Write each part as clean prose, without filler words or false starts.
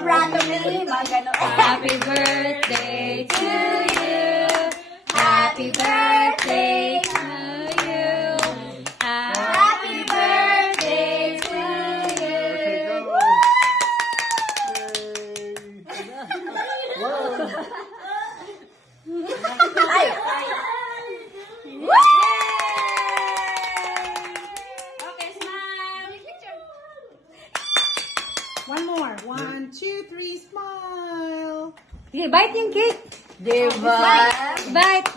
vibratory. Happy birthday to you. Happy birthday to you. Happy birthday to you. Okay, smile. One more. 1, 2, 3, smile. Okay, bite yung cake. Diba? Bite.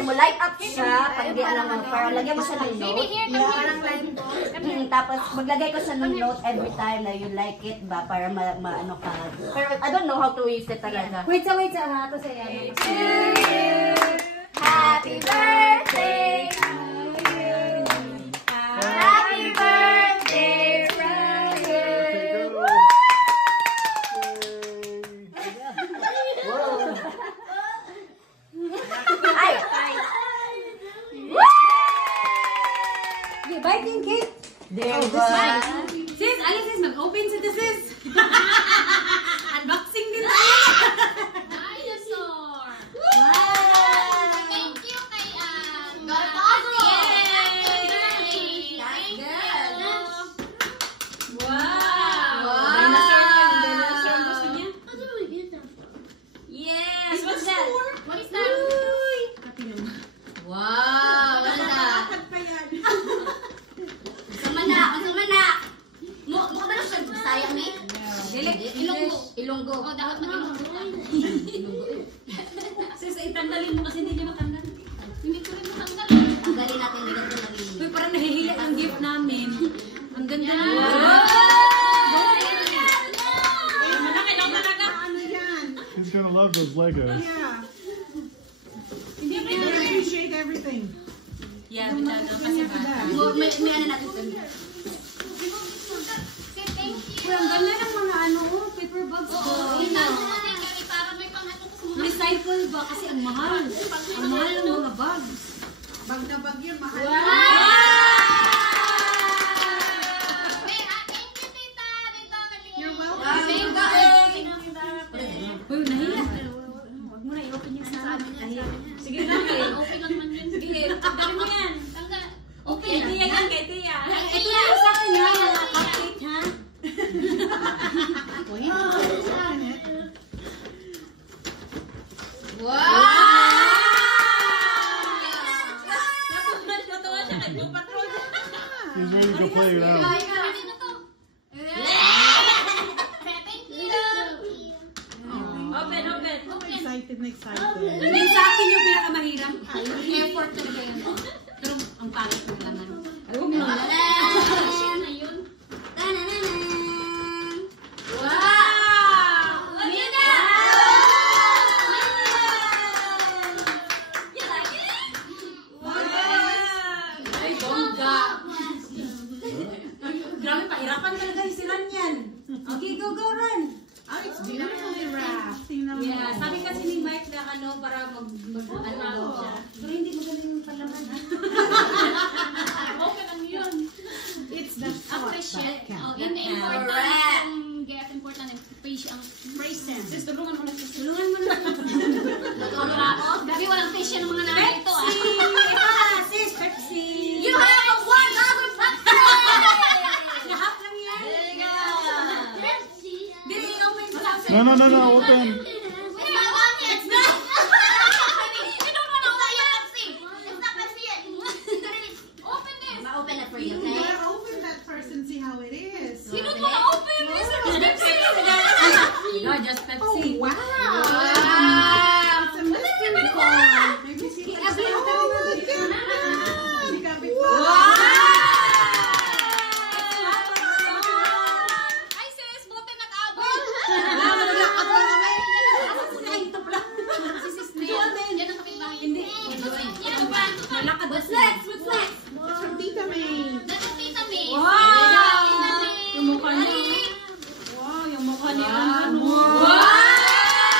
Mo light up siya, pag di alam mo, para lagyan mo siya ng note. Tapos maglagay ko siya ng note every time na you like it ba, para ano ka. Pero I don't know how to use it talaga. Wait, ito sa yan. To you, happy birthday to you. Happy birthday to you. Ay! Okay, bite yung cake. Diba? Sis, alam sis, mag-open sa sis. Unboxing din tayo. Dinosaur! Wow! Thank you kay Wow! Dinosaur yung gusto niya. How do we get them? Yes! What's that? What is that? Wow! What's that? Masama na! Mukha ba na siya sayang eh? Ilonggo. Oh, dapat mag-ilong. Sis, itanggalin mo kasi hindi niya matanggal. Hindi ko rin matanggal. Tanggalin natin, hindi natin naging. Uy, parang nahihiya ang gift namin. Ang ganda na. Malaki daw talaga. Ano yan? He's gonna love those Legos. Yeah. Hindi ko appreciate everything. Yeah, bitaga. Kasi ba? May ano natin ito. Say thank you. Uy, ang ganda ng mga paper bags ko. Inaano na yan, Gary, para may pang-ano ko sa mga. Recycle ba? Kasi ang mahal. Ang mahal ng mga bags. Bag na bag yun, mahal. Hey, thank you, tita. Dito, kami. You're welcome. Uy, nahiya. Huwag mo na i-open yung sa amin. Sige na, kay. Open lang man yun. Sige, tanggalin mo yan. Tanggal. Kay Tia yan, kay Tia. Kay Ito Tia. na sa akin ha. Cupcake ha. Natuwa siya. Nag-patrol siya. He's ready to play it out. Ay, ano na to? Thank you. Open. Excited na excited. Yung sa akin yung pinakamahirap. Effort talaga yun. Pero ang pangit ng laman. Ayaw mo na. Na yun. Wow! Yun na! You like it? Ay, bongga. Grabe, pahirapan talaga yung silan yan. Okay, go, run. Oh, it's beautifully wrapped. Tingnan mo. Yeah, sabi kasi ni Mike na para mag-ano siya. Pero hindi magaling yung palaman. Okay lang yun. It's the thought Appreciate. that Oh, counts. yun na important. Correct. Yung get important ang present. Sis, tulungan mo na. Tulungan mo na. Tulong ako. Gabi walang patient ng mga nanay ito ah. Sis, Pepsi. You have a 1,000 Pepsi! Lahat lang yan. Dili, open mo lang. No, open. Ma-open na for you, You okay? gotta open that first and see how it is. You don't want to open this. No, just Pepsi. Wow! Wow! It's a mystery. Maybe see the oh, look at that. You got big Ay sis, buti nag-abot. Si sis na yan. Yan ang kapitbahay. Hindi. Yan ba? Nalakad. What's next? What's next? It's from Tita May. That's ang tita May. Wow! Yung mukha niya. Wow, yung mukha niya. Wow!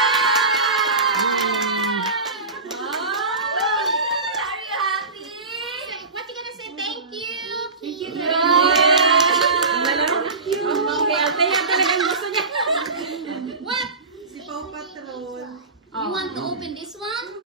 You want to open this one?